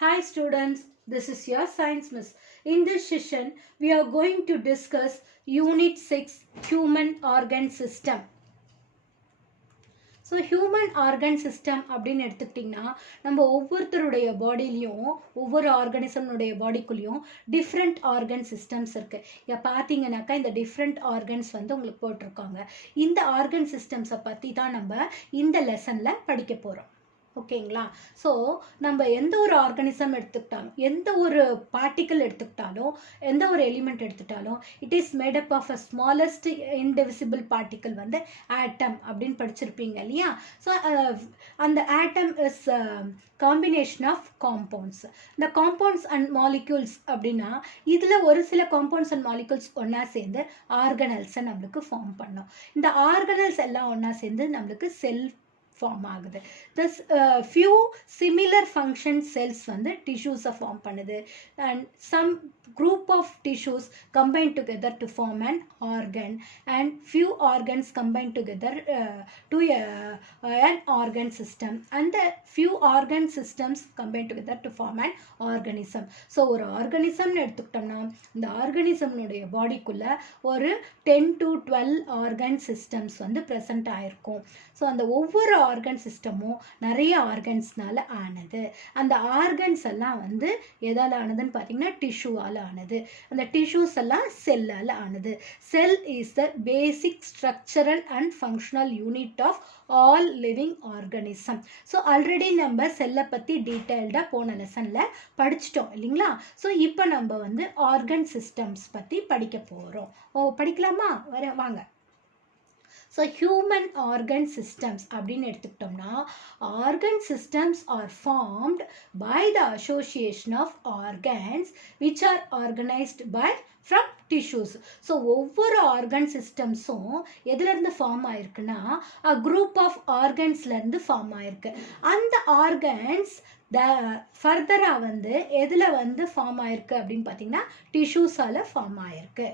Hi students, this is your science miss. In this session, we are going to discuss Unit 6 Human Organ System. So human organ system அப்படின்னு எடுத்துக்கிட்டிங்கன்னா நம்ம ஒவ்வொருத்தருடைய பாடிலையும் ஒவ்வொரு ஆர்கனிசம்னுடைய பாடிக்குள்ளேயும் different organ systems இருக்குது. இங்கே பார்த்தீங்கன்னாக்கா இந்த டிஃப்ரெண்ட் ஆர்கன்ஸ் வந்து உங்களுக்கு போட்டிருக்காங்க. இந்த ஆர்கன் சிஸ்டம்ஸை பற்றி தான் நம்ம இந்த லெசனில் படிக்க போகிறோம். ஓகேங்களா? ஸோ நம்ம எந்த ஒரு ஆர்கனிசம் எடுத்துக்கிட்டாலும், எந்த ஒரு பார்ட்டிக்கல் எடுத்துக்கிட்டாலும், எந்த ஒரு எலிமெண்ட் எடுத்துட்டாலும், it is made up of a smallest indivisible particle வந்து ஆட்டம் அப்படின்னு படிச்சிருப்பீங்க இல்லையா? ஸோ அந்த atom is combination of compounds. இந்த காம்பவுண்ட்ஸ் அண்ட் மாலிக்யூல்ஸ் அப்படின்னா இதில் ஒரு சில காம்பவுண்ட்ஸ் அண்ட் மாலிக்யூல்ஸ் ஒன்றா சேர்ந்து ஆர்கனல்ஸை நம்மளுக்கு ஃபார்ம் பண்ணோம். இந்த ஆர்கனல்ஸ் எல்லாம் ஒன்றா சேர்ந்து நம்மளுக்கு செல் ஃபார்ம் ஆகுது. This few similar function cells வந்து டிஷ்யூஸை ஃபார்ம் பண்ணுது and some group of tissues combine together to form an organ and few organs combine together to an organ system and the few organ systems combine together to form an organism. So ஒரு ஆர்கனிசம்னு எடுத்துக்கிட்டோம்னா இந்த ஆர்கனிசம்னுடைய பாடிக்குள்ள ஒரு 10 to 12 organ systems வந்து present ஆயிருக்கும். So அந்த ஒவ்வொரு organ சிஸ்டமும் நிறைய ஆர்கன்ஸ்னால ஆனது. அந்த ஆர்கன்ஸ் எல்லாம் வந்து எதால் ஆனதுன்னு பார்த்தீங்கன்னா டிஷ்யூவால் ஆனது. அந்த டிஷ்யூஸ் எல்லாம் செல்லால் ஆனது. Cell is the basic structural and functional unit of all living organism. So already நம்ம செல்லை பற்றி டீட்டெயில்டாக போன லெசனில் படிச்சிட்டோம் இல்லைங்களா? ஸோ இப்போ நம்ம வந்து ஆர்கன் சிஸ்டம்ஸ் பற்றி படிக்க போகிறோம். படிக்கலாமா? வாங்க. ஸோ ஹியூமன் ஆர்கன் சிஸ்டம்ஸ் அப்படின்னு எடுத்துக்கிட்டோம்னா organ systems are formed by the association of organs which are organised by from tissues. So ஒவ்வொரு ஆர்கன் சிஸ்டம்ஸும் எதுலேருந்து ஃபார்ம் ஆயிருக்குன்னா குரூப் ஆஃப் ஆர்கன்ஸ்லேருந்து ஃபார்ம் ஆயிருக்கு. அந்த ஆர்கன்ஸ் ஃபர்தராக வந்து எதில் வந்து ஃபார்ம் ஆயிருக்கு அப்படின்னு பார்த்தீங்கன்னா டிஷ்யூஸால் ஃபார்ம் ஆயிருக்கு.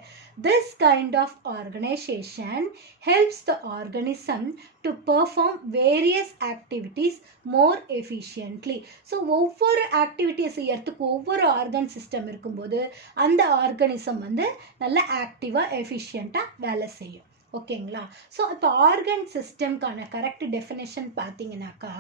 This kind of organization helps the organism to perform various activities more efficiently. So ஒவ்வொரு ஆக்டிவிட்டிஸ் செய்யறதுக்கு ஒவ்வொரு ஆர்கன் சிஸ்டம் இருக்கும்போது அந்த ஆர்கனிசம் வந்து நல்ல ஆக்டிவாக எஃபிஷியண்ட்டாக வேலை செய்யும். ஓகேங்களா? ஸோ இப்போ ஆர்கன் சிஸ்டம்கான கரெக்ட் டெஃபினேஷன் பார்த்தீங்கன்னாக்கா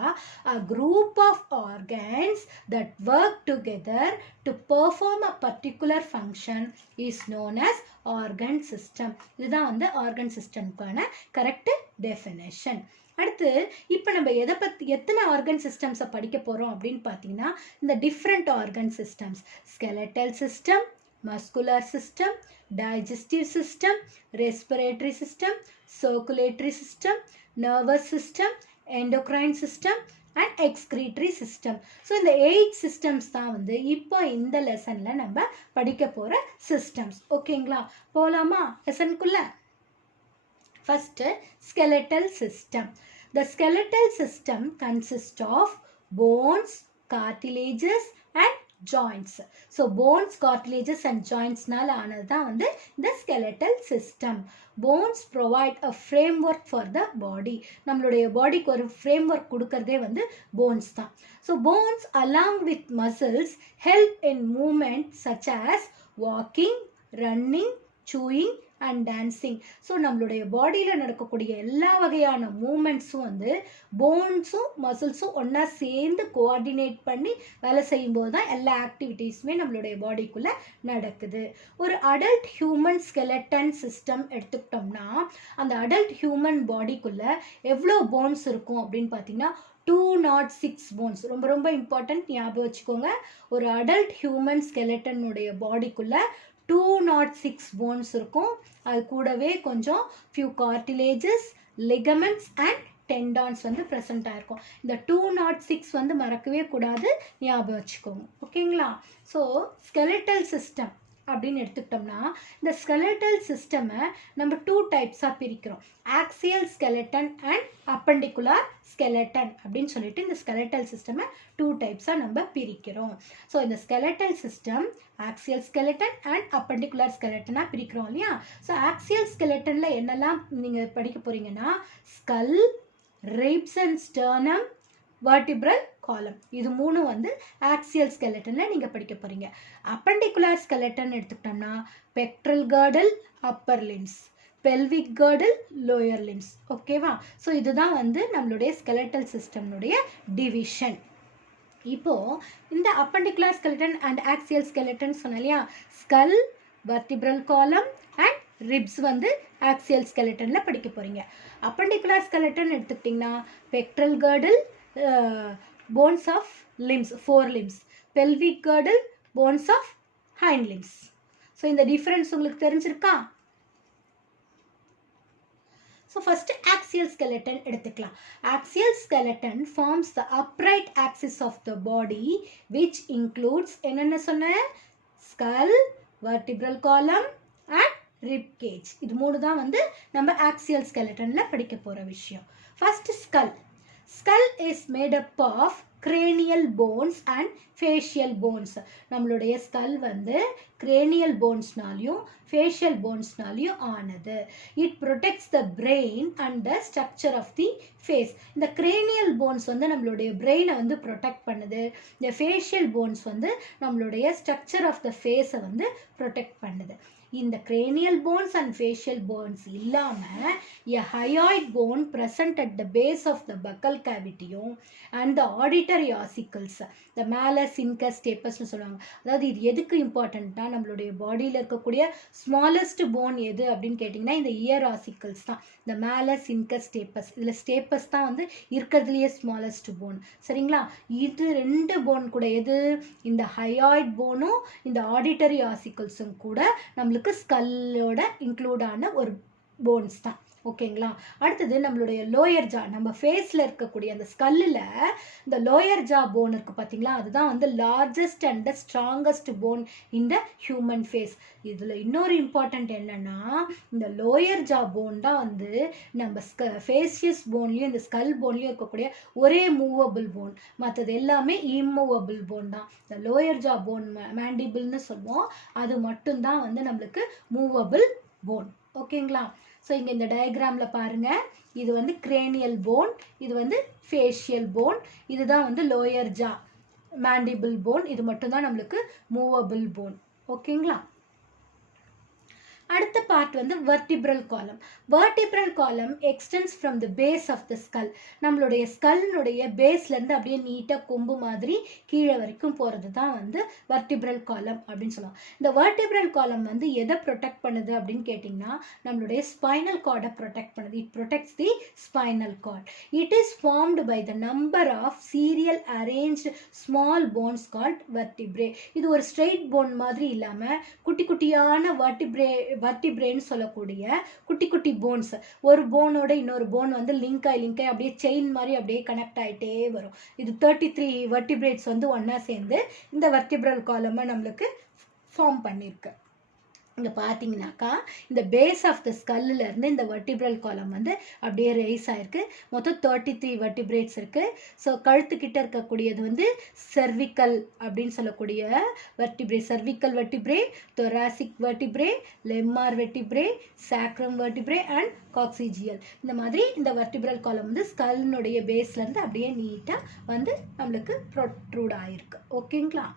a group of organs that work together to perform a particular function is known as organ system. இதுதான் வந்து ஆர்கன் சிஸ்டம்கான கரெக்ட் டெஃபினேஷன். அடுத்து இப்போ நம்ம எத்தனை ஆர்கன் சிஸ்டம்ஸை படிக்க போகிறோம் அப்படின்னு பார்த்தீங்கன்னா இந்த different organ systems skeletal system, muscular system, digestive system, respiratory system, circulatory system, nervous system, endocrine system and excretory system. So இந்த 8 systems தான் வந்து இப்போ இந்த லெசனில் நம்ம படிக்க போகிற systems. ஓகேங்களா? போகலாமா லெசனுக்குள்ள? First skeletal system. The skeletal system consists of bones, cartilages and joints. So bones, cartilages and joints நால ஆனது தான் வந்து இந்த skeletal system. Bones provide a framework for the body. நம்மளுடைய பாடிக்கு ஒரு framework கொடுக்கறதே வந்து bones தான். So bones along with muscles help in movement such as walking, running, chewing and dancing. So நம்மளுடைய பாடியில் நடக்கக்கூடிய எல்லா வகையான மூமெண்ட்ஸும் வந்து போன்ஸும் மசில்ஸும் ஒன்றா சேர்ந்து கோஆர்டினேட் பண்ணி வேலை செய்யும்போது தான் எல்லா ஆக்டிவிட்டீஸுமே நம்மளுடைய பாடிக்குள்ளே நடக்குது. ஒரு அடல்ட் ஹியூமன் ஸ்கெலட்டன் சிஸ்டம் எடுத்துக்கிட்டோம்னா அந்த அடல்ட் ஹியூமன் பாடிக்குள்ளே எவ்வளோ போன்ஸ் இருக்கும் அப்படின்னு பார்த்தீங்கன்னா 206 போன்ஸ். ரொம்ப ரொம்ப இம்பார்ட்டன்ட், ஞாபகம் வச்சுக்கோங்க. ஒரு அடல்ட் ஹியூமன் ஸ்கெலட்டனுடைய பாடிக்குள்ளே 206 போன்ஸ் இருக்கும். அது கூடவே கொஞ்சம் few cartilages, ligaments and tendons வந்து ப்ரெசண்ட் ஆயிருக்கும். இந்த 206 வந்து மறக்கவே கூடாது, ஞாபகம் வச்சுக்கோங்க. ஓகேங்களா? ஸோ ஸ்கெலட்டல் சிஸ்டம் அப்படின்னு எடுத்துக்கிட்டோம்னா இந்த ஸ்கெலட்டல் சிஸ்டமை நம்ம 2 டைப்ஸாக பிரிக்கிறோம். ஆக்சியல் ஸ்கெலட்டன் அண்ட் அப்பெண்டிகுலர் ஸ்கெலட்டன் அப்படின்னு சொல்லிட்டு இந்த ஸ்கெலட்டல் சிஸ்டமை 2 டைப்ஸாக நம்ம பிரிக்கிறோம். ஸோ இந்த skeletal system axial skeleton and appendicular ஸ்கெலட்டனாக பிரிக்கிறோம் இல்லையா? ஸோ ஆக்சியல் ஸ்கெலட்டனில் என்னெல்லாம் நீங்கள் படிக்க போகிறீங்கன்னா skull, ribs and sternum, vertebral column. இது மூணும் வந்து ஆக்சியல் ஸ்கெலட்டன்ல நீங்க படிக்க போறீங்க. அப்பெண்டிகுலர் ஸ்கெலட்டன் எடுத்துக்கிட்டோம்னா pectoral girdle upper limbs, pelvic girdle lower limbs. ஓகேவா? ஸோ இதுதான் வந்து நம்மளுடைய ஸ்கெலட்டல் சிஸ்டம்னுடைய டிவிஷன். இப்போ இந்த appendicular skeleton and axial skeleton சொன்னேன் இல்லையா, skull, vertebral column and ribs வந்து ஆக்சியல் ஸ்கெலட்டன்ல படிக்க போறீங்க. அப்பெண்டிகுலர் ஸ்கெலட்டன் எடுத்துக்கிட்டிங்கன்னா pectoral girdle, bones of limbs, 4 limbs, pelvic girdle, bones of hind limbs. So இந்த டிஃபரன்ஸ் உங்களுக்கு தெரிஞ்சிருக்கா? ஸோ ஃபர்ஸ்ட் ஆக்சியல் skeleton எடுத்துக்கலாம். Axial skeleton forms the upright axis of the body which includes என்னென்ன சொன்ன? Skull, vertebral column and rib cage. இது மூணு தான் வந்து நம்ம ஆக்சியல் skeletonல படிக்க போற விஷயம். First skull. Skull is made up of cranial bones and facial bones. நம்மளுடைய ஸ்கல் வந்து cranial bonesனாலையும் facial bonesனாலையும் ஆனது. It protects the brain and the structure of the face. இந்த cranial bones வந்து நம்மளுடைய brain-ஐ வந்து protect பண்ணுது. இந்த facial bones வந்து நம்மளுடைய structure of the face-ஐ வந்து protect பண்ணுது. இந்த cranial bones and facial bones இல்லாம a hyoid bone present at the base of the buccal cavity and the auditory ossicles, the malleus, incus, stapes னு சொல்லுவாங்க. அதாவது இது எதுக்கு இம்பார்ட்டன்ட்டா, நம்மளுடைய பாடியில் இருக்கக்கூடிய ஸ்மாலஸ்ட் போன் எது அப்படின்னு கேட்டிங்கன்னா இந்த இயர் ஆசிக்கல்ஸ் தான். இந்த malleus, incus, stapes, இதில் ஸ்டேப்பஸ் தான் வந்து இருக்கிறதுலையே ஸ்மாலஸ்ட் போன். சரிங்களா? இது ரெண்டு போன் கூட எது, இந்த ஹயாய்ட் போனும் இந்த ஆடிட்டரி ஆசிக்கல்ஸும் கூட நம்மளுக்கு ஸ்கல்லோட இன்க்ளூட் ஆன ஒரு போன்ஸ் தான். ஓகேங்களா? அடுத்தது நம்மளுடைய லோயர் ஜா, நம்ம ஃபேஸில் இருக்கக்கூடிய அந்த ஸ்கல்லில் இந்த லோயர் ஜா போன் இருக்குது பார்த்தீங்களா, அதுதான் வந்து largest and the strongest bone in the human face. இதில் இன்னொரு இம்பார்ட்டண்ட் என்னென்னா, இந்த லோயர் ஜா போன் தான் வந்து நம்ம ஃபேஷியஸ் போன்லேயும் இந்த ஸ்கல் போன்லேயும் இருக்கக்கூடிய ஒரே மூவபிள் போன். மற்றது எல்லாமே இம்மூவபிள் போன் தான். இந்த லோயர் ஜா போன் மேண்டிபிள்னு சொல்லுவோம், அது மட்டும்தான் வந்து நம்மளுக்கு மூவபிள் போன். ஓகேங்களா? ஸோ இங்கே இந்த டயக்ராமில் பாருங்கள், இது வந்து கிரேனியல் போன், இது வந்து ஃபேஷியல் போன், இதுதான் வந்து லோயர் ஜா மேண்டிபிள் போன், இது மட்டும்தான் நம்மளுக்கு மூவபிள் போன். ஓகேங்களா? அடுத்த பார்ட் வந்து vertebral column. Vertebral column extends from the base of the skull. நம்மளுடைய ஸ்கல்னுடைய பேஸ்லேருந்து அப்படியே நீட்டாக கொம்பு மாதிரி கீழே வரைக்கும் போகிறது தான் வந்து வெர்டிபிரல் காலம் அப்படின்னு சொல்லுவாங்க. இந்த வெர்டிபிரல் காலம் வந்து எதை ப்ரொடெக்ட் பண்ணுது அப்படின்னு கேட்டிங்கன்னா, நம்மளுடைய ஸ்பைனல் கார்டை ப்ரொடெக்ட் பண்ணுது. It protects the spinal cord. It is formed by the number of serial arranged small bones called vertebrae. இது ஒரு ஸ்ட்ரெயிட் போன் மாதிரி இல்லாமல் குட்டி குட்டியான வெர்டிப்ரேன்னு சொல்லக்கூடிய குட்டி குட்டி போன்ஸ், ஒரு போனோட இன்னொரு போன் வந்து லிங்க் ஆகி அப்படியே செயின் மாதிரி அப்படியே கனெக்ட் ஆகிட்டே வரும். இது 33 வெர்டிப்ரேட்ஸ் வந்து ஒன்றா சேர்ந்து இந்த வெர்டிபிரல் காலமை நம்மளுக்கு ஃபார்ம் பண்ணியிருக்கு. இங்கே பார்த்தீங்கன்னாக்கா இந்த பேஸ் ஆஃப் த ஸ்கல்லிருந்து இந்த வெர்டிபிரல் காலம் வந்து அப்படியே ரைஸ் ஆகிருக்கு. மொத்தம் 33 வெர்டிப்ரேட்ஸ் இருக்குது. ஸோ கழுத்துக்கிட்ட இருக்கக்கூடியது வந்து செர்விக்கல் அப்படின்னு சொல்லக்கூடிய வெர்டிப்ரே, செர்விக்கல் வெர்டிப்ரே, தொராசிக் வெர்டிப்ரே, லெம்மார் வெர்டிப்ரே, சாக்ரம் வெர்டிப்ரே அண்ட் காக்சிஜியல். இந்த மாதிரி இந்த வெர்டிபிரல் காலம் வந்து ஸ்கல்னுடைய பேஸ்லேருந்து அப்படியே நீட்டாக வந்து நம்மளுக்கு ப்ரொட்ரூட் ஆகிருக்கு. ஓகேங்களா?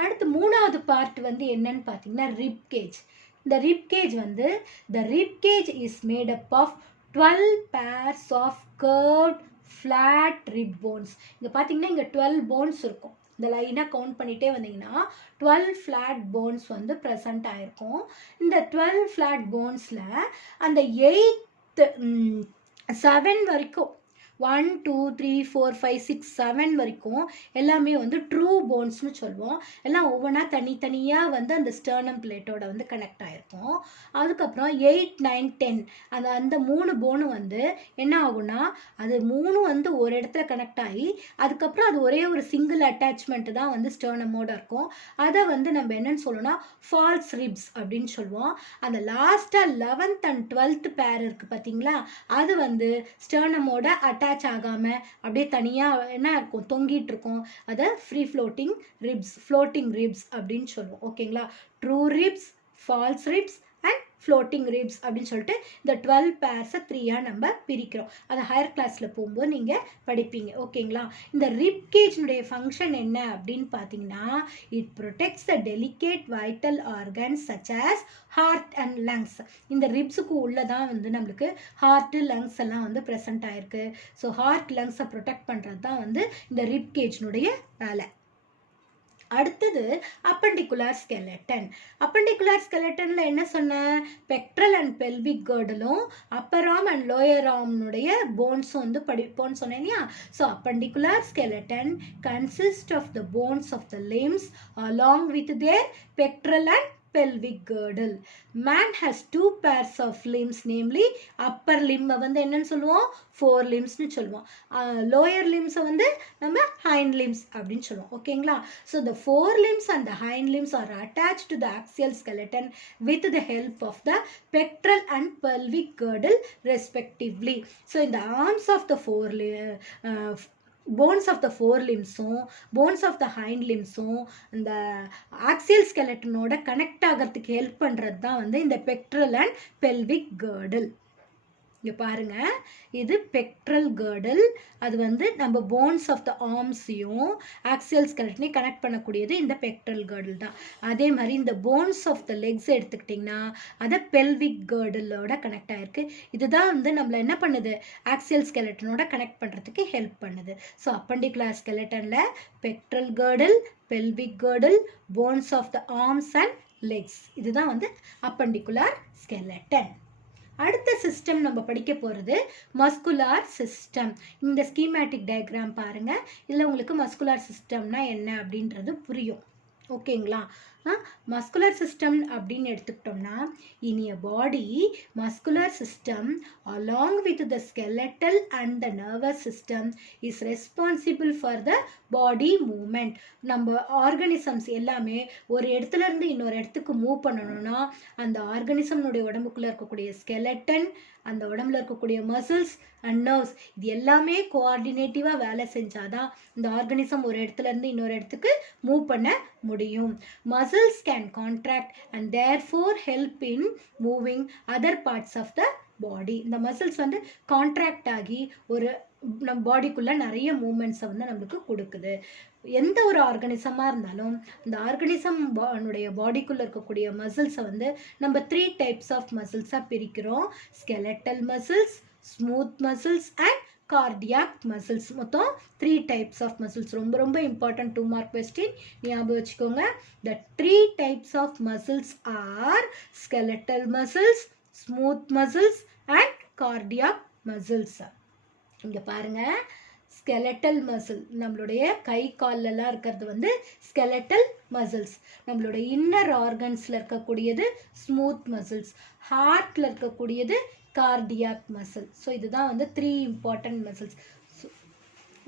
அடுத்து மூணாவது பார்ட் வந்து என்னன்னு பார்த்தீங்கன்னா ரிப் கேஜ். இந்த ரிப் கேஜ் வந்து the rib cage is made up of 12 pairs of curved flat rib bones. இங்கே பார்த்தீங்கன்னா இங்கே 12 போன்ஸ் இருக்கும். இந்த லைனாக கவுண்ட் பண்ணிகிட்டே வந்தீங்கன்னா 12 ஃப்ளாட் போன்ஸ் வந்து ப்ரெசண்ட் ஆகிருக்கும். இந்த 12 ஃப்ளாட் போன்ஸில் அந்த 7 வரைக்கும் 1 2 3 4 5 6 7 வரைக்கும் எல்லாமே வந்து ட்ரூ போன்ஸ்னு சொல்லுவோம். எல்லாம் ஒவ்வொன்றா தனித்தனியாக வந்து அந்த ஸ்டர்னம் பிளேட்டோட வந்து கனெக்ட் ஆகிருக்கும். அதுக்கப்புறம் 8 9 10 அந்த 3 போனு வந்து என்ன ஆகும்னா, அது 3 வந்து ஒரு இடத்துல கனெக்ட் ஆகி அதுக்கப்புறம் அது ஒரே ஒரு சிங்கிள் அட்டாச்மெண்ட் தான் வந்து ஸ்டர்னமோட இருக்கும். அதை வந்து நம்ம என்னன்னு சொல்லணும்னா ஃபால்ஸ் ரிப்ஸ் அப்படின்னு சொல்லுவோம். அந்த லாஸ்ட்டாக 11th and 12th பேர் இருக்குது பார்த்தீங்களா, அது வந்து ஸ்டர்னமோட அட்டாச் ஆகாம அப்படியே தனியாக என்ன இருக்கும், தொங்கிட்டு இருக்கும். அதை free floating ribs, floating ribs அப்படின்னு சொல்லுவோம். ஓகேங்களா? True ribs, false ribs and floating ribs அப்படின்னு சொல்லிட்டு இந்த 12 பேர்ஸை 3ஆக நம்ம பிரிக்கிறோம். அதை ஹையர் கிளாஸில் போகும்போது நீங்கள் படிப்பீங்க. ஓகேங்களா? இந்த ரிப் கேஜ்னுடைய ஃபங்க்ஷன் என்ன அப்படின்னு பார்த்தீங்கன்னா, it protects the delicate vital organs such as heart and lungs. இந்த ரிப்ஸுக்கு உள்ளதான் வந்து நம்மளுக்கு ஹார்ட்டு லங்ஸ் எல்லாம் வந்து ப்ரெசென்ட் ஆயிருக்கு. ஸோ ஹார்ட் லங்ஸை ப்ரொடெக்ட் பண்ணுறது தான் வந்து இந்த ரிப் கேஜ்னுடைய வேலை. அடுத்தது அப்பெண்டிகுலர் ஸ்கெலட்டன். அப்பெண்டிகுலர் ஸ்கெலட்டன்ல என்ன சொன்னேன்? பெக்ட்ரல் அண்ட் பெல்விக் கர்டலும் அப்பர் ஆர்ம் அண்ட் லோயர் ஆர்ம்னுடைய போன்ஸும் வந்து படிப்போம்னு சொன்னேன் இல்லையா? So appendicular skeleton consist of the bones of the limbs along with their pectoral and pelvic girdle. Man has 2 pairs of limbs, namely upper limb வந்து என்னன்னு சொல்லுவோம்? 4 limbsனு சொல்லுவோம். lower limbs வந்து நம்ம hind limbs அப்படின்னு சொல்லுவோம். ஓகேங்களா? So the 4 limbs and the hind limbs are attached to the axial skeleton with the help of the pectoral and pelvic girdle respectively. So in the arms of the bones of the 4 limbsum, bones of the hind limbsum இந்த axial skeletonோட connect ஆகிறதுக்கு help பண்ணுறது தான் வந்து இந்த pectoral and pelvic girdle. இங்கே பாருங்க, இது பெக்ட்ரல் girdle. அது வந்து நம்ம போன்ஸ் ஆஃப் த ஆர்ம்ஸையும் ஆக்சியல் ஸ்கெலட்டனையும் கனெக்ட் பண்ணக்கூடியது இந்த பெக்ட்ரல் girdle தான். அதே மாதிரி இந்த போன்ஸ் ஆஃப் த லெக்ஸ் எடுத்துக்கிட்டிங்கன்னா அதை பெல்விக் girdleோட கனெக்ட் ஆயிருக்கு. இதுதான் வந்து நம்மளை என்ன பண்ணுது? ஆக்சியல் ஸ்கெலட்டனோட கனெக்ட் பண்ணுறதுக்கு ஹெல்ப் பண்ணுது. ஸோ அப்பெண்டிகுலர் ஸ்கெலட்டனில் pectoral girdle, pelvic girdle, bones of the arms and legs, இதுதான் வந்து அப்பெண்டிகுலர் ஸ்கெலட்டன். அடுத்த சிஸ்டம் நம்ம படிக்க போகிறது மஸ்குலார் சிஸ்டம். இந்த ஸ்கீமேட்டிக் டயக்ராம் பாருங்க, இதில் உங்களுக்கு மஸ்குலார் சிஸ்டம்னா என்ன அப்படின்றது புரியும். ஓகேங்களா? மஸ்குலர் சிஸ்டம் அப்படின்னு எடுத்துக்கிட்டோம்னா, in a body muscular system along with the skeletal and the nervous system is responsible for the body movement. நம்ம ஆர்கானிசம்ஸ் எல்லாமே ஒரு இடத்துல இருந்து இன்னொரு இடத்துக்கு மூவ் பண்ணணும்னா அந்த ஆர்கானிசம்னுடைய உடம்புக்குள்ள இருக்கக்கூடிய ஸ்கெலட்டன், அந்த உடம்புல இருக்கக்கூடிய மசில்ஸ் அண்ட் நர்வ்ஸ், இது எல்லாமே கோஆர்டினேட்டிவாக வேலை செஞ்சாதான் இந்த ஆர்கானிசம் ஒரு இடத்துல இருந்து இன்னொரு இடத்துக்கு மூவ் பண்ண முடியும். Muscles can contract and therefore help in moving other parts of the body. இந்த மசில்ஸ் வந்து கான்ட்ராக்ட் ஆகி ஒரு நம்ம பாடிக்குள்ளே நிறைய மூமெண்ட்ஸை வந்து நம்மளுக்கு கொடுக்குது. எந்த ஒரு ஆர்கானிசமாக இருந்தாலும் இந்த ஆர்கானிசம் பாடிக்குள்ளே இருக்கக்கூடிய மசில்ஸை வந்து நம்ம 3 டைப்ஸ் ஆஃப் மசில்ஸாக பிரிக்கிறோம். Skeletal muscles, smooth muscles and cardiac muscles. மொத்தம் 3 டைப்ஸ் ஆஃப் மசில்ஸ். ரொம்ப ரொம்ப இம்பார்ட்டன்ட் 2 மார்க் கொஸ்டின், ஞாபகம் வச்சுக்கோங்க. The 3 types of muscles are skeletal muscles, smooth muscles and cardiac muscles. இங்கே பாருங்க, ஸ்கெலட்டல் மசில் நம்மளுடைய கை கால்லெல்லாம் இருக்கிறது வந்து ஸ்கெலட்டல் மசில்ஸ். நம்மளுடைய இன்னர் ஆர்கன்ஸில் இருக்கக்கூடியது ஸ்மூத் மசில்ஸ். ஹார்ட்டில் இருக்கக்கூடியது கார்டியாக் மசில். ஸோ இதுதான் வந்து 3 இம்பார்ட்டன்ட் மசில்ஸ்.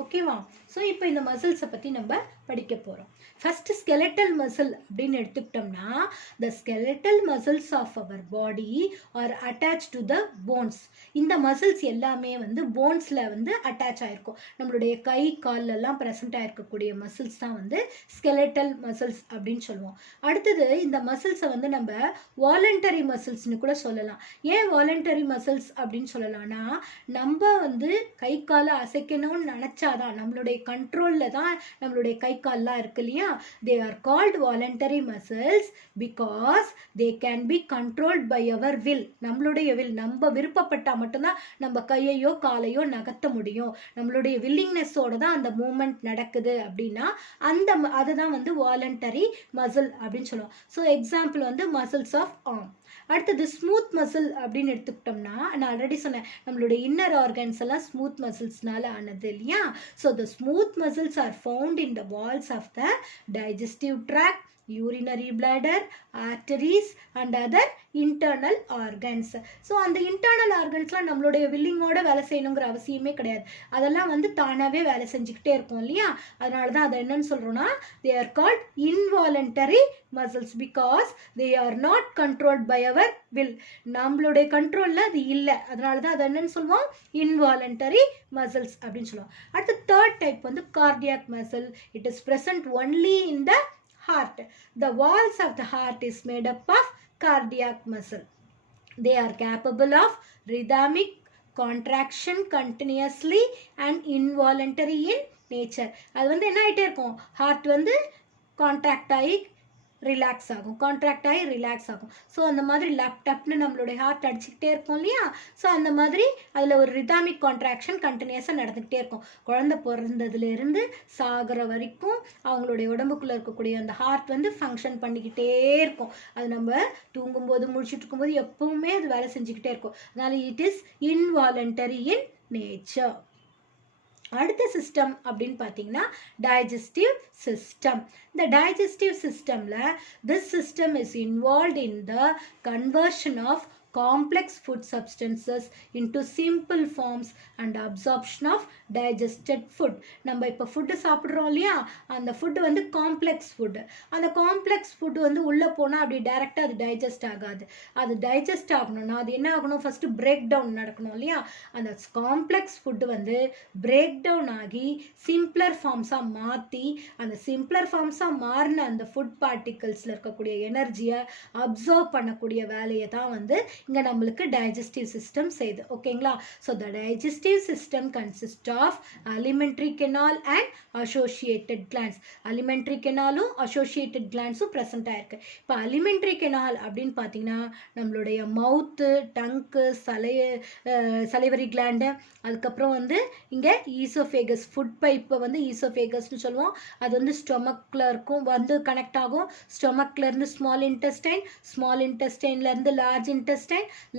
ஓகேவா? ஸோ இப்போ இந்த மசில்ஸை பற்றி நம்ம படிக்க போகிறோம். ஃபஸ்ட்டு ஸ்கெலட்டல் மசில் அப்படின்னு எடுத்துக்கிட்டோம்னா, the skeletal muscles of our body are attach to the bones. இந்த மசில்ஸ் எல்லாமே வந்து போன்ஸில் வந்து அட்டாச் ஆகிருக்கும். நம்மளுடைய கை கால்லெல்லாம் ப்ரெசண்ட் ஆகிருக்கக்கூடிய மசில்ஸ் தான் வந்து ஸ்கெலட்டல் மசில்ஸ் அப்படின்னு சொல்லுவோம். அடுத்தது இந்த மசில்ஸை வந்து நம்ம வாலண்டரி மசில்ஸ்னு கூட சொல்லலாம். ஏன் வாலண்டரி மசில்ஸ் அப்படின்னு சொல்லலாம்னா, நம்ம வந்து கை காலை அசைக்கணும்னு நினச்சாதான், நம்மளுடைய கண்ட்ரோலில் தான் நம்மளுடைய கை கால்லாம் இருக்கு இல்லையா? They are called voluntary muscles because they can be controlled by our will. நம்மளுடைய will, நம்ம விருப்பப்பட்டா மட்டும்தான் நம்ம கையையோ காலையோ நகர்த்த முடியும். நம்மளுடைய வில்லிங்னஸோட தான் அந்த மூமெண்ட் நடக்குது அப்படின்னா அதுதான் வந்து வாலண்டரி மசில் அப்படின்னு சொல்லுவோம். ஸோ எக்ஸாம்பிள் வந்து மசில்ஸ் ஆஃப் ஆர்ம். அடுத்தது ஸ்மூத் மசில் அப்படின்னு எடுத்துக்கிட்டோம்னா, நான் ஆல்ரெடி சொன்னேன் நம்மளுடைய இன்னர் ஆர்கன்ஸ் எல்லாம் ஸ்மூத் மசில்ஸ்னால ஆனது இல்லையா? So the smooth muscles are found in the walls of the digestive tract, urinary bladder, arteries and other internal organs. So அந்த இன்டர்னல் ஆர்கன்ஸ்லாம் நம்மளுடைய வில்லிங்கோட வேலை செய்யணுங்கிற அவசியமே கிடையாது. அதெல்லாம் வந்து தானாகவே வேலை செஞ்சுக்கிட்டே இருக்கும் இல்லையா? அதனால தான் அதை என்னன்னு சொல்கிறோன்னா, they are called involuntary muscles because they are not controlled by our will. நம்மளுடைய கண்ட்ரோலில் அது இல்லை. அதனால தான் அதை என்னன்னு சொல்லுவோம்? involuntary muscles அப்படின்னு சொல்லுவோம். அடுத்து தேர்ட் டைப் வந்து cardiac muscle. It is present only in the heart. The walls of the heart is made up of cardiac muscle. They are capable of rhythmic contraction continuously and involuntary in nature. அது வந்து என்ன ஆகிட்டே இருக்கும், heart வந்து contract ஆகி relax ஆகும், contract ஆகி relax ஆகும். ஸோ அந்த மாதிரி லேப்டாப்னு நம்மளுடைய ஹார்ட் அடிச்சுக்கிட்டே இருக்கும் இல்லையா. ஸோ அந்த மாதிரி அதில் ஒரு ரிதாமிக் கான்ட்ராக்ஷன் கண்டினியூஸாக நடந்துக்கிட்டே இருக்கும். குழந்தை பிறந்ததுலேருந்து சாகிற வரைக்கும் அவங்களுடைய உடம்புக்குள்ளே இருக்கக்கூடிய அந்த ஹார்ட் வந்து ஃபங்க்ஷன் பண்ணிக்கிட்டே இருக்கும். அது நம்ம தூங்கும்போது முடிச்சுட்டு இருக்கும்போது எப்பவுமே அது வேலை செஞ்சுக்கிட்டே இருக்கும். அதனால it is involuntary in nature. அடுத்த சிஸ்டம் அப்படின்னு பார்த்தீங்கன்னா டைஜஸ்டிவ் சிஸ்டம். இந்த டைஜஸ்டிவ் சிஸ்டம்ல this system is involved in the conversion of complex food substances into simple forms and absorption of digested food. நம்ம இப்போ ஃபுட்டு சாப்பிட்றோம் இல்லையா, அந்த ஃபுட்டு வந்து காம்ப்ளெக்ஸ் ஃபுட்டு. அந்த காம்ப்ளெக்ஸ் ஃபுட்டு வந்து உள்ளே போனால் அப்படி டைரெக்டாக அது டைஜஸ்ட் ஆகாது. அது டைஜஸ்ட் ஆகணும்னா அது என்ன ஆகணும், ஃபஸ்ட்டு பிரேக் டவுன் நடக்கணும் இல்லையா. அந்த காம்ப்ளெக்ஸ் ஃபுட்டு வந்து பிரேக் டவுன் ஆகி சிம்பிளர் ஃபார்ம்ஸாக மாற்றி அந்த சிம்பிளர் ஃபார்ம்ஸாக மாறின அந்த ஃபுட் பார்ட்டிகல்ஸில் இருக்கக்கூடிய எனர்ஜியை அப்சர்வ் பண்ணக்கூடிய வேலையை தான் வந்து இங்கே நம்மளுக்கு டைஜஸ்டிவ் சிஸ்டம் செய்யுது. ஓகேங்களா. So the digestive system consist of alimentary canal and associated glands. Alimentary கெனாலும் அசோசியேட்டட் கிளான்ஸும் ப்ரெசென்ட் ஆயிருக்கு. இப்போ அலிமெண்ட்ரி கெனால் அப்படின்னு பார்த்தீங்கன்னா நம்மளுடைய மவுத்து, டங்க்கு, சலைவரி கிளாண்டு, அதுக்கப்புறம் வந்து இங்கே ஈசோஃபேகஸ், ஃபுட் பைப்பை வந்து ஈசோஃபேகஸ்னு சொல்லுவோம். அது வந்து ஸ்டொமக்கில் இருக்கும், வந்து கனெக்ட் ஆகும். ஸ்டொமக்லேருந்து ஸ்மால் இன்டெஸ்டைன், ஸ்மால் இன்டெஸ்டைன்லேருந்து லார்ஜ் இன்டெஸ்டைன்,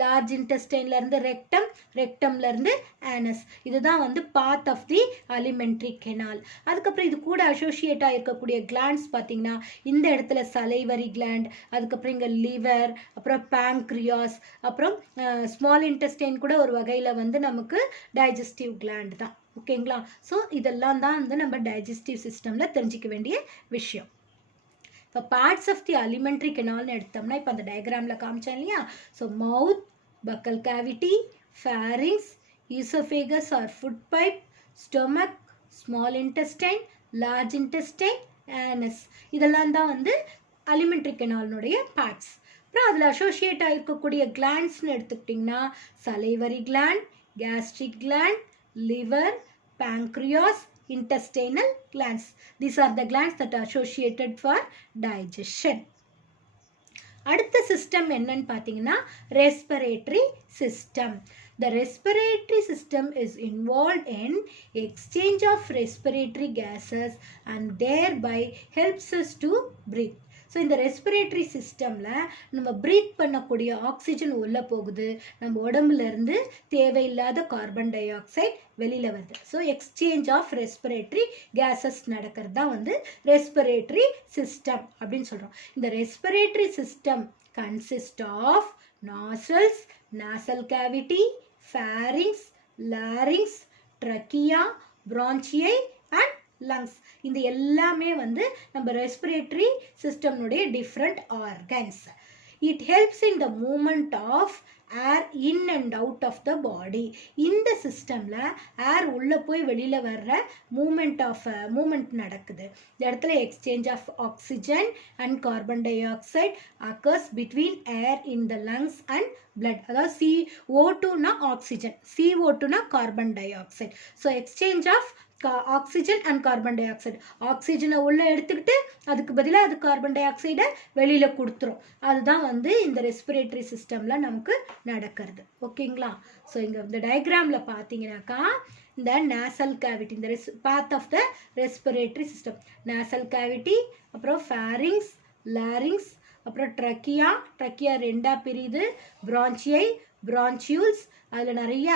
லார்ஜ் இன்டெஸ்டைன்லேருந்து ரெக்டம், ரெக்டம்லேருந்து ஆனஸ். இதுதான் வந்து part of the alimentary canal. அதுக்கப்புறம் இது கூட அசோசியேட் ஆகிருக்கக்கூடிய கிளாண்ட்ஸ் பார்த்தீங்கன்னா இந்த இடத்துல சலைவரி கிளாண்ட், அதுக்கப்புறம் இங்கே லிவர், அப்புறம் பேங்க்ரியாஸ், அப்புறம் ஸ்மால் இன்டெஸ்டைன் கூட ஒரு வகையில் வந்து நமக்கு டைஜஸ்டிவ் கிளாண்ட் தான். ஓகேங்களா. ஸோ இதெல்லாம் தான் வந்து நம்ம டைஜஸ்டிவ் சிஸ்டமில் தெரிஞ்சிக்க வேண்டிய விஷயம். இப்போ பார்ட்ஸ் ஆஃப் தி அலிமெண்ட்ரி கெனால்னு எடுத்தோம்னா இப்போ அந்த டயக்ராமில் காமிச்சேன் இல்லையா. So mouth, buccal cavity, pharynx, oesophagus or food pipe, stomach, small intestine, large intestine, anus, இதெல்லாம் தான் வந்து அலிமெண்ட்ரி கெனாலினுடைய பார்ட்ஸ். அப்புறம் அதில் அசோசியேட் ஆகிருக்கக்கூடிய கிளாண்ட்ஸ்னு எடுத்துக்கிட்டிங்கன்னா salivary gland, gastric gland, liver, pancreas, intestinal glands. These are the glands that are associated for digestion. அடுத்த system என்னன்னு பார்த்தீங்கன்னா respiratory system. The respiratory system is involved in exchange of respiratory gases and thereby helps us to breathe. So இந்த respiratory சிஸ்டமில் நம்ம breath பண்ணக்கூடிய oxygen உள்ளே போகுது, நம்ம உடம்புலேருந்து தேவையில்லாத கார்பன் டை ஆக்சைடு வெளியில் வருது. So exchange of respiratory gases நடக்கிறது தான் வந்து ரெஸ்பிரேட்டரி சிஸ்டம் அப்படின்னு சொல்கிறோம். இந்த respiratory system consist of nasals, nasal cavity, pharynx, larynx, trachea, bronchi and lungs. இந்த எல்லாமே வந்து நம்ம ரெஸ்பிரேட்டரி சிஸ்டம்னுடைய different organs. It helps in the movement of air in and out of the body. இந்த சிஸ்டமில் ஏர் உள்ளே போய் வெளியில் வர்ற மூமெண்ட் நடக்குது. இந்த இடத்துல exchange of oxygen and carbon dioxide occurs between air in the lungs and blood. அதாவது CO2னா ஆக்சிஜன், CO2னா carbon dioxide. So exchange of oxygen and carbon dioxide. ஆக்சிஜனை உள்ளே எடுத்துக்கிட்டு அதுக்கு பதிலாக அது கார்பன் டை ஆக்சைடை வெளியில் கொடுத்துரும். அதுதான் வந்து இந்த ரெஸ்பிரேட்டரி சிஸ்டமில் நமக்கு நடக்கிறது. ஓகேங்களா. ஸோ இங்கே இந்த டயக்ராமில் பார்த்தீங்கன்னாக்கா இந்த நேசல் கேவிட்டி, இந்த part of the respiratory system, nasal cavity, அப்புறம் ஃபேரிங்ஸ், லாரிங்ஸ், அப்புறம் ட்ரக்கியா ரெண்டாக பிரியுது, பிரான்ச்சியை, பிரான்ச்சியூல்ஸ், அதில் நிறைய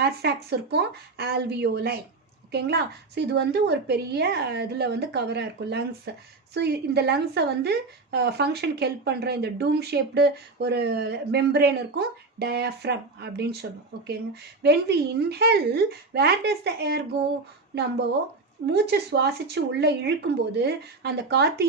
ஏர் சாக்ஸ் இருக்கும், ஆல்வியோலை. ஓகேங்களா. ஸோ இது வந்து ஒரு பெரிய இதில் வந்து கவராக இருக்கும் லங்ஸ். ஸோ இந்த லங்ஸை வந்து ஃபங்க்ஷனுக்கு ஹெல்ப் பண்ணுற இந்த டூம் ஷேப்டு ஒரு மெம்பரேன் இருக்கும், டயாஃப்ரம் அப்படின்னு சொல்லுவோம். ஓகேங்க. வென் வி இன்ஹேல் வேர் டஸ் த ஏர் கோ? நம்ம மூச்சை சுவாசிச்சு உள்ள இழுக்கும்போது அந்த காற்று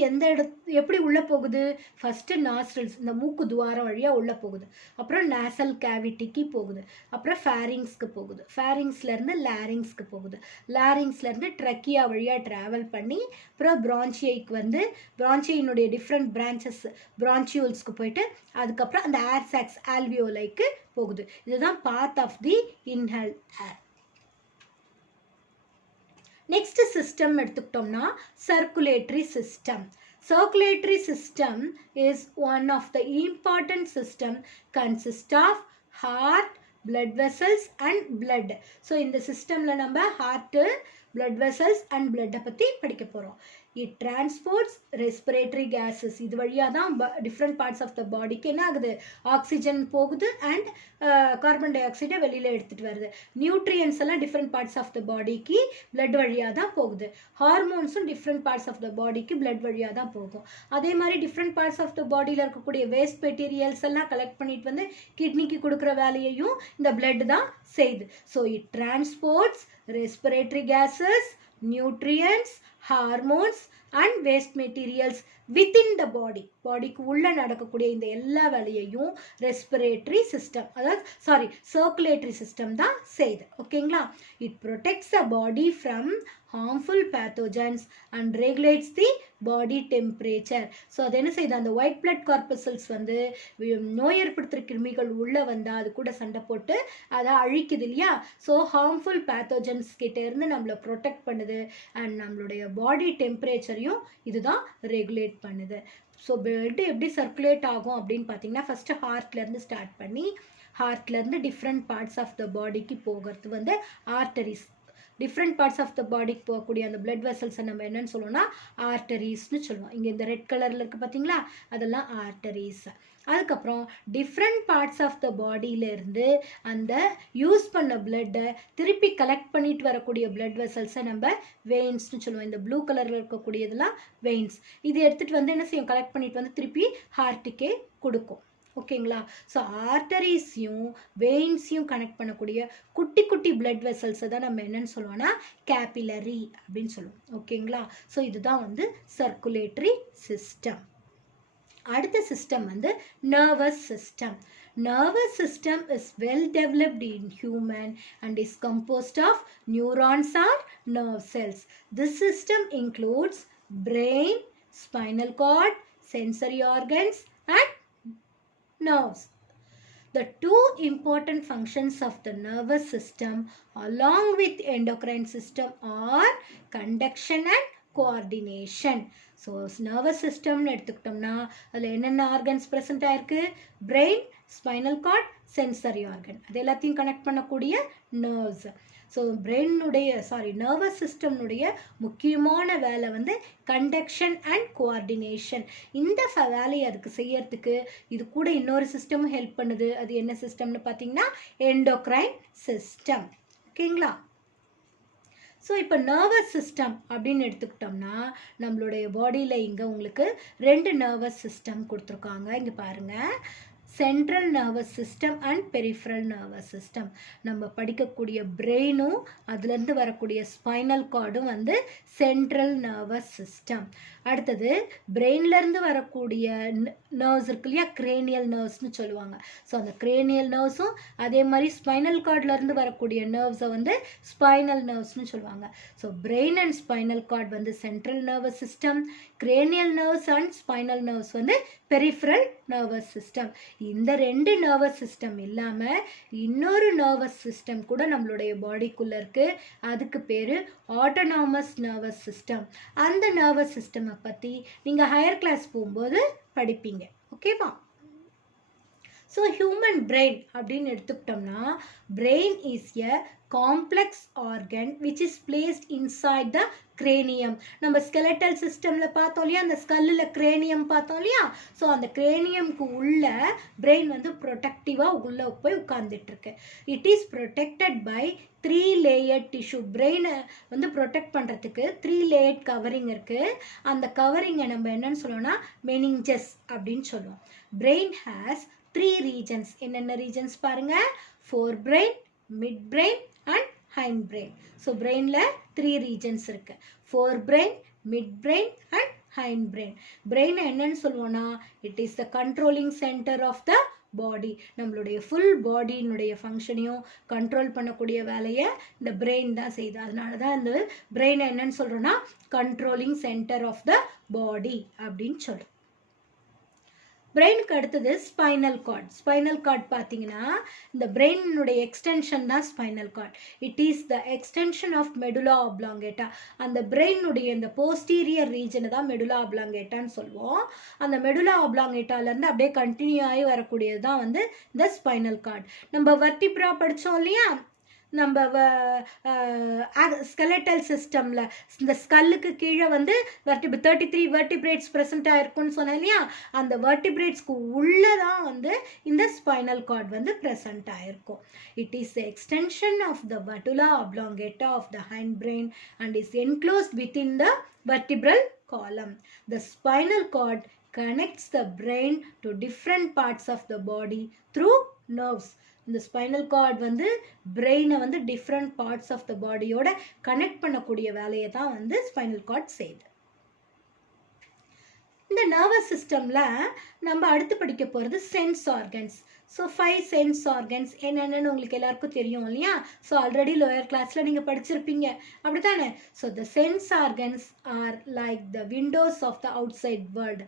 எப்படி உள்ளே போகுது? ஃபஸ்ட்டு நாஸ்ட்ரல்ஸ், இந்த மூக்கு துவாரம் வழியாக உள்ளே போகுது. அப்புறம் நேசல் கேவிட்டிக்கு போகுது. அப்புறம் ஃபேரிங்ஸ்க்கு போகுது. ஃபேரிங்ஸ்லேருந்து லேரிங்ஸ்க்கு போகுது. லேரிங்ஸ்லேருந்து ட்ரக்கியா வழியாக ட்ராவல் பண்ணி அப்புறம் பிரான்ச்சியைக்கு வந்து பிரான்ச்சியினுடைய டிஃப்ரெண்ட் பிரான்ச்சஸ் பிரான்ச்சியூல்ஸ்க்கு போயிட்டு அதுக்கப்புறம் அந்த ஏர் சாக்ஸ் ஆல்வியோலைக்கு போகுது. இதுதான் path of the inhale air. Next system எடுத்துக்கிட்டோம்னா circulatory system. Circulatory system is one of the important system consist of heart, blood vessels and blood. So இந்த சிஸ்டம்ல நம்ம heart, blood vessels and blood பத்தி படிக்க போறோம். It transports respiratory gases. இது வழியா தான் different parts of the bodyக்கு என்ன ஆகுது? ஆக்சிஜன் போகுது and கார்பன் டை ஆக்சைடை வெளியில எடுத்துட்டு வருது. நியூட்ரியன்ஸ் எல்லாம் டிஃப்ரெண்ட் பார்ட்ஸ் ஆஃப் த பாடிக்கு பிளட் வழியா தான் போகுது. ஹார்மோன்ஸும் டிஃப்ரெண்ட் பார்ட்ஸ் ஆஃப் த பாடிக்கு பிளட் வழியா தான் போகும். அதே மாதிரி டிஃப்ரெண்ட் பார்ட்ஸ் ஆஃப் த பாடியில் இருக்கக்கூடிய வேஸ்ட் மெட்டீரியல்ஸ் எல்லாம் கலெக்ட் பண்ணிட்டு வந்து கிட்னிக்கு கொடுக்குற வேலையையும் இந்த பிளட் தான் செய்யுது. So it transports respiratory gases, nutrients, hormones and waste materials within the body. பாடிக்கு உள்ள நடக்கக்கூடிய இந்த எல்லா வேலையையும் ரெஸ்பிரேட்டரி சிஸ்டம், அதாவது சர்க்குலேட்டரி சிஸ்டம் தான் செய்யுது. ஓகேங்களா? It protects the body from harmful pathogens and regulates the body temperature. So அது என்ன செய்யுது? அந்த ஒயிட் பிளட் கார்பசல்ஸ் வந்து நோய் ஏற்படுத்துகிற கிருமிகள் உள்ளே வந்தால் அது கூட சண்டை போட்டு அதை அழிக்குது இல்லையா? ஸோ ஹார்ம்ஃபுல் பேத்தோஜன்ஸ் கிட்ட இருந்து நம்மளை ப்ரொடெக்ட் பண்ணுது அண்ட் நம்மளுடைய பாடி டெம்பரேச்சரையும் இதுதான் ரெகுலேட் பண்ணுது. ஸோ பிளட் எப்படி சர்க்குலேட் ஆகும் அப்படின்னு பார்த்தீங்கன்னா ஃபஸ்ட்டு ஹார்ட்லேருந்து ஸ்டார்ட் பண்ணி ஹார்ட்லேருந்து டிஃப்ரெண்ட் பார்ட்ஸ் ஆஃப் த பாடிக்கு போகிறது வந்து arteries. Different parts of the பாடிக்கு போகக்கூடிய அந்த பிளட் வெசல்ஸை நம்ம என்னன்னு சொல்லுவோம்னா ஆர்டரிஸ்னு சொல்லுவோம். இங்கே இந்த ரெட் கலரில் இருக்குது பார்த்தீங்களா? அதெல்லாம் ஆர்டரிஸ். அதுக்கப்புறம் டிஃப்ரெண்ட் பார்ட்ஸ் ஆஃப் த பாடியிலேருந்து அந்த யூஸ் பண்ண பிளட்டை திருப்பி கலெக்ட் பண்ணிட்டு வரக்கூடிய பிளட் வெசல்ஸை நம்ம வெயின்ஸ்னு சொல்லுவோம். இந்த ப்ளூ கலரில் இருக்கக்கூடியதெல்லாம் வெயின்ஸ். இது எடுத்துகிட்டு வந்து என்ன செய்யும்? கலெக்ட் பண்ணிட்டு வந்து திருப்பி ஹார்ட்டுக்கே கொடுக்கும். ஓகேங்களா? ஸோ ஆர்டரிஸையும் வெயின்ஸையும் கனெக்ட் பண்ணக்கூடிய குட்டி குட்டி பிளட் வெசல்ஸை தான் நம்ம என்னன்னு சொல்லுவோம்னா கேபிலரி அப்படின்னு சொல்லுவோம். ஓகேங்களா? ஸோ இதுதான் வந்து சர்க்குலேட்டரி சிஸ்டம். அடுத்த சிஸ்டம் வந்து nervous system. Nervous system is well developed in human and is composed of neurons or nerve cells. This system includes brain, spinal cord, sensory organs and nerves. The two important functions of the nervous system along with endocrine system are conduction and coordination. So nervous system எடுத்துக்கிட்டோம்னா அதில் என்னென்ன organs present ஆயிருக்கு? Brain, spinal card, sensory organ. அது எல்லாத்தையும் connect பண்ணக்கூடிய nerves. So nervous சிஸ்டம்னுடைய முக்கியமான வேலை வந்து கண்டக்ஷன் அண்ட் கோஆர்டினேஷன். இந்த வேலையை அதுக்கு செய்யறதுக்கு இது கூட இன்னொரு சிஸ்டமும் ஹெல்ப் பண்ணுது. அது என்ன சிஸ்டம்னு பார்த்தீங்கன்னா எண்டோக்ரைன் சிஸ்டம். ஓகேங்களா? ஸோ இப்போ நர்வஸ் சிஸ்டம் அப்படின்னு எடுத்துக்கிட்டோம்னா நம்மளுடைய பாடியில் இங்கே உங்களுக்கு 2 நர்வஸ் சிஸ்டம் கொடுத்துருக்காங்க. இங்கே பாருங்கள், central nervous system and peripheral nervous system. நம்ம படிக்கக்கூடிய பிரெயினும் அதுலேருந்து வரக்கூடிய ஸ்பைனல் கார்டும் வந்து சென்ட்ரல் நர்வஸ் சிஸ்டம். அடுத்தது பிரெயின்லேருந்து வரக்கூடிய நர்வ்ஸ் இருக்கு இல்லையா? கிரேனியல் நர்வ்ஸ்னு சொல்லுவாங்க. ஸோ அந்த கிரேனியல் நர்வ்ஸும் அதே மாதிரி ஸ்பைனல் கார்ட்லேருந்து வரக்கூடிய நர்வ்ஸை வந்து ஸ்பைனல் நர்வ்ஸ்னு சொல்லுவாங்க. So brain and spinal cord வந்து central nervous system, cranial nerves and spinal nerves வந்து பெரிஃபரல் நர்வஸ் சிஸ்டம். இந்த 2 நர்வஸ் சிஸ்டம் இல்லாமல் இன்னொரு நர்வஸ் சிஸ்டம் கூட நம்மளுடைய பாடிக்குள்ளே இருக்குது. அதுக்கு பேர் ஆட்டோனாமஸ் நர்வஸ் சிஸ்டம். அந்த நர்வஸ் சிஸ்டமை பற்றி நீங்கள் ஹையர் கிளாஸ் போகும்போது படிப்பீங்க. ஓகேவா? ஸோ ஹியூமன் பிரெயின் அப்படின்னு எடுத்துக்கிட்டோம்னா brain is a complex organ which is placed inside the cranium. நம்ம ஸ்கெலட்டல் சிஸ்டமில் பார்த்தோம் இல்லையா? அந்த ஸ்கல்லில் கிரேனியம் பார்த்தோம் இல்லையா? ஸோ அந்த கிரேனியம்க்கு உள்ள பிரெயின் வந்து ப்ரொடெக்டிவாக உள்ளே போய் உட்கார்ந்துட்டுருக்கு. It is protected by 3 layered tissue. பிரெயினை வந்து ப்ரொடெக்ட் பண்ணுறதுக்கு 3 லேயர்ட் கவரிங் இருக்குது. அந்த கவரிங்கை நம்ம என்னன்னு சொல்லுவோம்னா மெனிஞ்சஸ் அப்படின்னு சொல்லுவோம். Brain has 3 regions. என்னென்ன ரீஜன்ஸ் பாருங்கள்? Four brain, mid brain and hind brain. So brainல 3 regions இருக்கு. forebrain, midbrain and hindbrain. brain என்னன்னு சொல்லுவோம்னா it is the controlling center of the body. நம்மளுடைய full bodyனுடைய ஃபங்க்ஷனையும் கண்ட்ரோல் பண்ணக்கூடிய வேலையை இந்த பிரெயின் தான் செய்யுது. அதனால தான் இந்த பிரெயின் என்னன்னு சொல்றோம்னா கண்ட்ரோலிங் சென்டர் ஆஃப் த பாடி அப்படின்னு சொல்றோம். பிரெயினுக்கு அடுத்தது ஸ்பைனல் கார்ட். ஸ்பைனல் கார்ட் பார்த்தீங்கன்னா இந்த பிரெயினுடைய எக்ஸ்டென்ஷன் தான் spinal cord. It is the extension of medulla oblongata. அந்த பிரெயினுடைய இந்த போஸ்டீரியர் ரீஜனை தான் மெடுலா ஆப்லாங்கேட்டான்னு சொல்லுவோம். அந்த மெடுலா ஆப்லாங்கேட்டாலேருந்து அப்படியே கண்டினியூ ஆகி வரக்கூடியது தான் வந்து இந்த ஸ்பைனல் கார்ட். நம்ம வர்டிப்ரா படித்தோம் இல்லையா, நம்ம ஸ்கெலட்டல் சிஸ்டமில் இந்த ஸ்கல்லுக்கு கீழே வந்து 33 வெர்டிபிரேட்ஸ் ப்ரெசென்ட் ஆகிருக்குன்னு சொன்னேன் இல்லையா, அந்த வெர்டிபிரேட்ஸ்க்கு உள்ளே தான் வந்து இந்த ஸ்பைனல் கார்ட் வந்து ப்ரெசென்ட் ஆகிருக்கும். It is the extension of the medulla oblongata of the hindbrain and is enclosed within the vertebral column. The spinal cord connects the brain to different parts of the body through nerves. இந்த spinal cord வந்து பிரெயினை வந்து different parts of த பாடியோட connect பண்ணக்கூடிய வேலையை தான் வந்து spinal card செய்யுது. இந்த நர்வஸ் சிஸ்டமில் நம்ம அடுத்து படிக்க போகிறது sense organs. So 5 sense organs என்னென்னு உங்களுக்கு எல்லாருக்கும் தெரியும் இல்லையா. ஸோ ஆல்ரெடி லோயர் கிளாஸில் நீங்கள் படிச்சிருப்பீங்க அப்படி தானே. So the sense organs are like the windows of the outside world.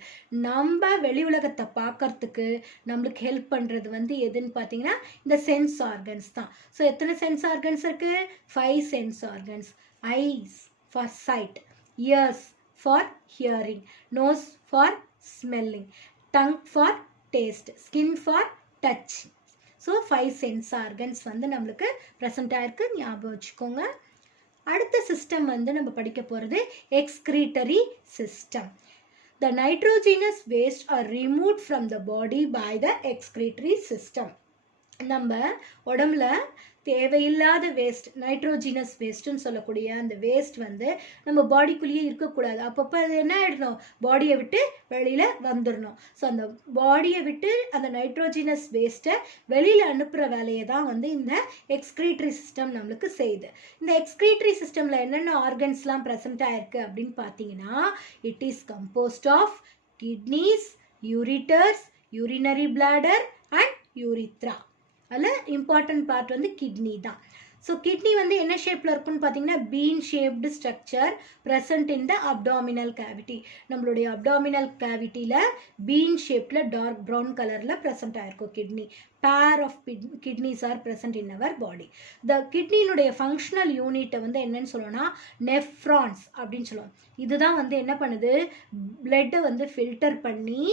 நம்ம வெளி உலகத்தை பார்க்கறதுக்கு நம்மளுக்கு ஹெல்ப் பண்ணுறது வந்து எதுன்னு பார்த்தீங்கன்னா இந்த சென்ஸ் ஆர்கன்ஸ் தான். ஸோ எத்தனை சென்ஸ் ஆர்கன்ஸ் இருக்குது? 5 sense organs. Eyes for sight, ears for hearing, nose for smelling, tongue for taste, skin for touch. So 5 sense organs வந்து நம்மளுக்கு ப்ரெசென்ட் ஆயிருக்கு, ஞாபகம் வச்சுக்கோங்க. அடுத்த சிஸ்டம் வந்து நம்ம படிக்க போகிறது excretory system. The nitrogenous waste are removed from the body by the excretory system. நம்ம உடம்புல தேவையில்லாத வேஸ்ட், நைட்ரோஜினஸ் வேஸ்ட்டுன்னு சொல்லக்கூடிய அந்த வேஸ்ட் வந்து நம்ம பாடிக்குள்ளேயே இருக்கக்கூடாது. அப்பப்போ அது என்ன ஆகிடணும், பாடியை விட்டு வெளியில் வந்துடணும். ஸோ அந்த பாடியை விட்டு அந்த நைட்ரோஜினஸ் வேஸ்ட்டை வெளியில் அனுப்புகிற வேலையை தான் வந்து இந்த எக்ஸ்கிரீட்டரி சிஸ்டம் நம்மளுக்கு செய்யுது. இந்த எக்ஸ்கிரீட்டரி சிஸ்டமில் என்னென்ன ஆர்கன்ஸ்லாம் ப்ரெசென்ட் ஆகிருக்கு அப்படின்னு பார்த்தீங்கன்னா, it is composed of kidneys, ureters, urinary bladder and urethra. அதில் இம்பார்ட்டன்ட் பார்ட் வந்து கிட்னி தான். ஸோ கிட்னி வந்து என்ன ஷேப்பில் இருக்குன்னு பார்த்தீங்கன்னா bean shaped structure present in the abdominal cavity. நம்மளுடைய அப்டாமினல் கேவிட்டியில் பீன் ஷேப்பில் டார்க் ப்ரௌன் கலரில் ப்ரெசென்ட் ஆகிருக்கும் kidney. Pair of kidneys are present in our body. The கிட்னியினுடைய ஃபங்க்ஷனல் யூனிட்டை வந்து என்னன்னு சொல்லுவோம்னா நெஃப்ரான்ஸ் அப்படின்னு சொல்லுவோம். இதுதான் வந்து என்ன பண்ணுது, பிளட்டை வந்து ஃபில்டர் பண்ணி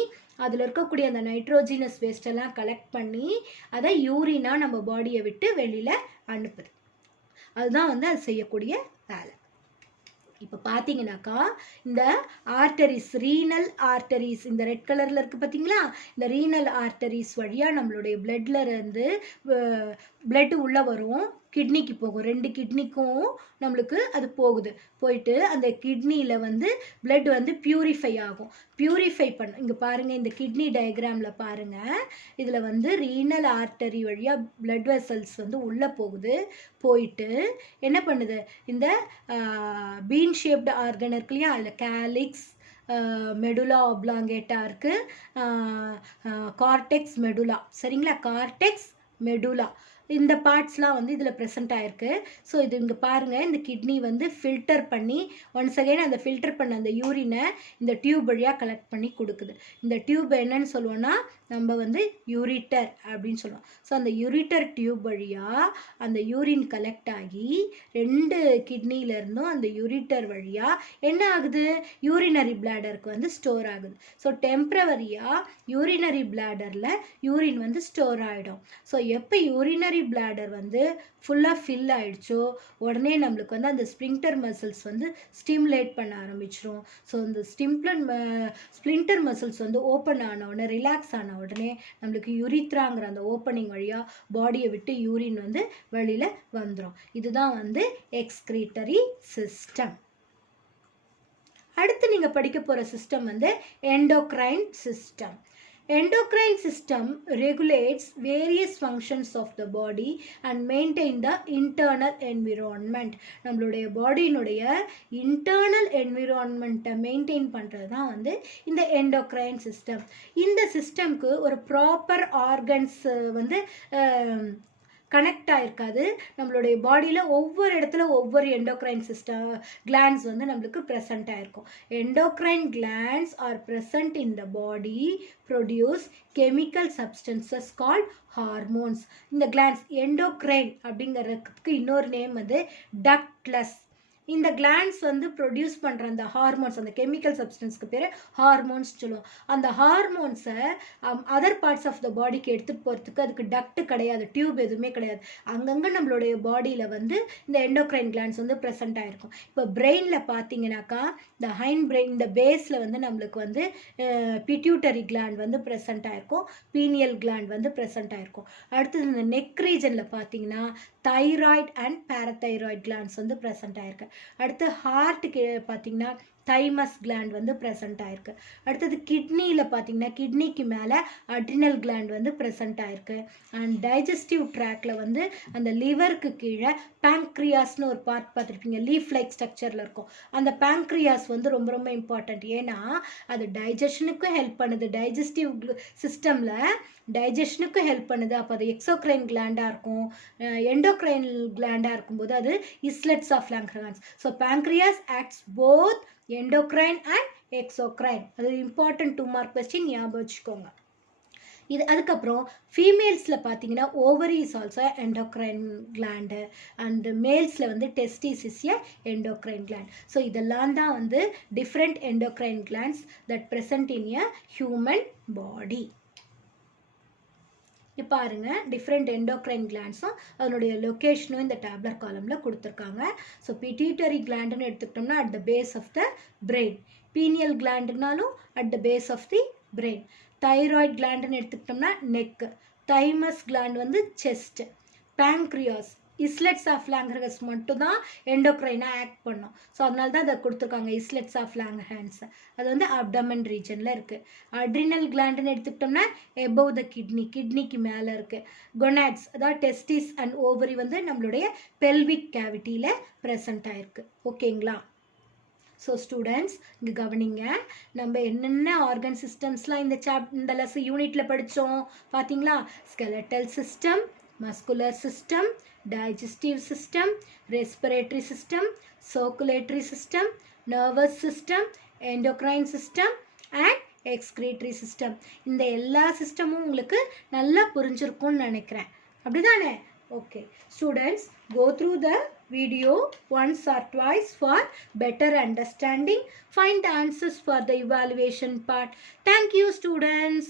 அதில் இருக்கக்கூடிய அந்த நைட்ரோஜினஸ் வேஸ்டெல்லாம் கலெக்ட் பண்ணி அதை யூரினாக நம்ம பாடியை விட்டு வெளியில் அனுப்புது. அதுதான் வந்து அது செய்யக்கூடிய வேலை. இப்போ பார்த்தீங்கன்னாக்கா இந்த ஆர்டரிஸ், ரீனல் ஆர்டரிஸ், இந்த ரெட் கலரில் இருக்குது பார்த்தீங்களா, இந்த ரீனல் ஆர்டரிஸ் வழியாக நம்மளுடைய பிளட்ல இருந்து பிளட் உள்ளே வரும், கிட்னிக்கு போகும். 2 கிட்னிக்கும் நம்மளுக்கு அது போகுது. போயிட்டு அந்த கிட்னியில் வந்து பிளட் வந்து பியூரிஃபை ஆகும். பியூரிஃபை பண்ண இங்கே பாருங்கள், இந்த கிட்னி டயக்ராமில் பாருங்கள், இதில் வந்து ரீனல் ஆர்டரி வழியாக பிளட் வெசல்ஸ் வந்து உள்ளே போகுது. போயிட்டு என்ன பண்ணுது, இந்த பீன் ஷேப்டு ஆர்கன் இருக்கு இல்லையா, அதில் கேலிக்ஸ், மெடுலா ஆப்லாங்கேட்டா இருக்குது, கார்டெக்ஸ் மெடுலா, சரிங்களா, கார்டெக்ஸ் மெடுலா, இந்த பார்ட்ஸ்லாம் வந்து இதில் ப்ரெசென்ட் ஆகிருக்கு. ஸோ இது இங்கே பாருங்கள், இந்த கிட்னி வந்து ஃபில்டர் பண்ணி ஒன்ஸ் அகைன் அந்த ஃபில்டர் பண்ண அந்த யூரினை இந்த டியூப் வழியாக கலெக்ட் பண்ணி கொடுக்குது. இந்த டியூப் என்னன்னு சொல்லுவோன்னா நம்ம வந்து யூரிட்டர் அப்படின்னு சொல்லுவோம். ஸோ அந்த யூரிட்டர் டியூப் வழியாக அந்த யூரின் கலெக்ட் ஆகி 2 கிட்னியிலேருந்தும் அந்த யூரிட்டர் வழியாக என்ன ஆகுது, யூரினரி பிளாடருக்கு வந்து ஸ்டோர் ஆகுது. ஸோ டெம்ப்ரவரியாக யூரினரி பிளாடரில் யூரின் வந்து ஸ்டோர் ஆகிடும். ஸோ எப்போ யூரினரி பிளாடர் வந்து ஃபுல்லாக ஃபில் ஆகிடுச்சோ உடனே நம்மளுக்கு வந்து அந்த ஸ்பிளிண்டர் மசில்ஸ் வந்து ஸ்டிமுலேட் பண்ண ஆரம்பிச்சிரும். ஸோ இந்த ஸ்பிளிண்டர் மசில்ஸ் வந்து ஓப்பன் ஆன உடனே, ரிலாக்ஸ் ஆன உடனே நம்மளுக்கு யூரித்ராங்கிற அந்த ஓப்பனிங் வழியாக பாடியை விட்டு யூரின் வந்து வெளியில் வந்துடும். இதுதான் வந்து எக்ஸ்கிரீட்டரி சிஸ்டம். அடுத்து நீங்கள் படிக்க போகிற சிஸ்டம் வந்து endocrine system. Endocrine system regulates various functions of the body and maintain the internal environment. நம்மளுடைய பாடியினுடைய internal environment மெயின்டைன் பண்ணுறது தான் வந்து இந்த எண்டோக்ரைன் சிஸ்டம். இந்த சிஸ்டம்க்கு ஒரு ப்ராப்பர் ஆர்கன்ஸ் வந்து கனெக்ட் ஆகிருக்காது. நம்மளுடைய பாடியில் ஒவ்வொரு இடத்துல ஒவ்வொரு எண்டோக்ரைன் சிஸ்டம் கிளான்ஸ் வந்து நம்மளுக்கு ப்ரெசண்ட் ஆகிருக்கும். Endocrine glands are present in the body produce chemical substances called hormones. இந்த கிளான்ஸ் எண்டோக்ரைன் அப்படிங்கிறதுக்கு இன்னொரு நேம் வந்து டக்ட்லெஸ். இந்த கிளான்ஸ் வந்து ப்ரொடியூஸ் பண்ணுற அந்த ஹார்மோன்ஸ், அந்த கெமிக்கல் சப்ஸ்டன்ஸ்க்கு பேர் ஹார்மோன்ஸ் சொல்லுவோம். அந்த ஹார்மோன்ஸை அதர் பார்ட்ஸ் ஆஃப் த பாடிக்கு எடுத்துகிட்டு போகிறதுக்கு அதுக்கு டக்ட் கிடையாது, டியூப் எதுவுமே கிடையாது. அங்கங்கே நம்மளுடைய பாடியில் வந்து இந்த எண்டோக்ரைன் கிளான்ஸ் வந்து ப்ரெசென்ட் ஆகிருக்கும். இப்போ பிரெயினில் பார்த்தீங்கன்னாக்கா இந்த ஹைண்ட் பிரெயின், இந்த பேஸில் வந்து நம்மளுக்கு வந்து பிட்யூட்டரி கிளாண்ட் வந்து ப்ரெசென்ட் ஆகிருக்கும், பீனியல் கிளாண்ட் வந்து ப்ரெசென்ட் ஆகிருக்கும். அடுத்தது இந்த நெக் ரீஜனில் பார்த்தீங்கன்னா தைராய்டு அண்ட் பேரதைராய்டு கிளாண்ட்ஸ் வந்து ப்ரெசென்ட் ஆகிருக்கு. அடுத்து ஹார்ட்டுக்கு பார்த்தீங்கன்னா தைமஸ் கிளாண்ட் வந்து ப்ரெசென்ட் ஆயிருக்கு. அடுத்தது கிட்னியில் பார்த்தீங்கன்னா கிட்னிக்கு மேலே அட்ரினல் கிளாண்ட் வந்து ப்ரெசென்ட் ஆயிருக்கு. அண்ட் டைஜஸ்டிவ் ட்ராக்ல வந்து அந்த லிவருக்கு கீழே பேங்க்ரியாஸ்னு ஒரு பார்ட் பார்த்துருப்பீங்க, லீஃப் லைக் ஸ்ட்ரக்சரில் இருக்கும். அந்த பேங்க்ரியாஸ் வந்து ரொம்ப ரொம்ப இம்பார்ட்டண்ட். ஏன்னா அது டைஜஷனுக்கும் ஹெல்ப் பண்ணுது, டைஜஸ்டிவ் சிஸ்டமில் டைஜஷனுக்கும் ஹெல்ப் பண்ணுது. அப்போ அது எக்ஸோக்ரைன் கிளாண்டாக இருக்கும், எண்டோக்ரைன் கிளாண்டாக இருக்கும்போது அது islets of Langerhans. So pancreas acts both endocrine and exocrine. அது இம்பார்ட்டன்ட் 2 மார்க் கொஸ்டின், ஞாபகம் வச்சுக்கோங்க. இது அதுக்கப்புறம் ஃபீமேல்ஸில் பார்த்தீங்கன்னா ovary is also endocrine gland and மேல்ஸில் வந்து testis is a endocrine gland. So இதெல்லாம் தான் வந்து different endocrine glands that present in a human body. பாருங்க டிஃப்ரெண்ட் எண்டோக்ரைன் கிளாண்ட்ஸும் அதனுடைய லொக்கேஷனும் இந்த டேப்லர் காலமில் கொடுத்துருக்காங்க. ஸோ பிட்யூட்டரி கிளாண்டுன்னு எடுத்துக்கிட்டோம்னா at the base of the brain, pineal கிளாண்டுனாலும் at the base of the brain, thyroid கிளாண்டுன்னு எடுத்துக்கிட்டோம்னா நெக்கு, தைமஸ் கிளாண்ட் வந்து chest, pancreas, islets of Langerhans மட்டும்தான் எண்டோக்ரைனாக ஆக்ட் பண்ணும். ஸோ அதனால தான் அதை கொடுத்துருக்காங்க இஸ்லெட்ஸ் ஆஃப் லாங்க்ரஹான்ஸ். அது வந்து அப்டமன் ரீஜனில் இருக்குது. அட்ரினல் கிளாண்டுன்னு எடுத்துக்கிட்டோம்னா எபவ் த கிட்னி, கிட்னிக்கு மேலே இருக்குது. கொனாட்ஸ் அதாவது டெஸ்டிஸ் அண்ட் ஓவரி வந்து நம்மளுடைய பெல்விக் கேவிட்டியில் ப்ரெசண்ட் ஆகிருக்கு. ஓகேங்களா? ஸோ ஸ்டூடெண்ட்ஸ் இங்கே கவனிங்க, நம்ம என்னென்ன ஆர்கன் சிஸ்டம்ஸ்லாம் இந்த லெசன் யூனிட்டில் படித்தோம் பார்த்தீங்களா? Skeletal system, muscular system, digestive system, respiratory system, circulatory system, nervous system, endocrine system and excretory system. இந்த எல்லா சிஸ்டமும் உங்களுக்கு நல்லா புரிஞ்சிருக்கும்னு நினைக்கிறேன். அப்படிதானே? Okay. Students, go through the video once or twice for better understanding. Find the answers for the evaluation part. Thank you, students.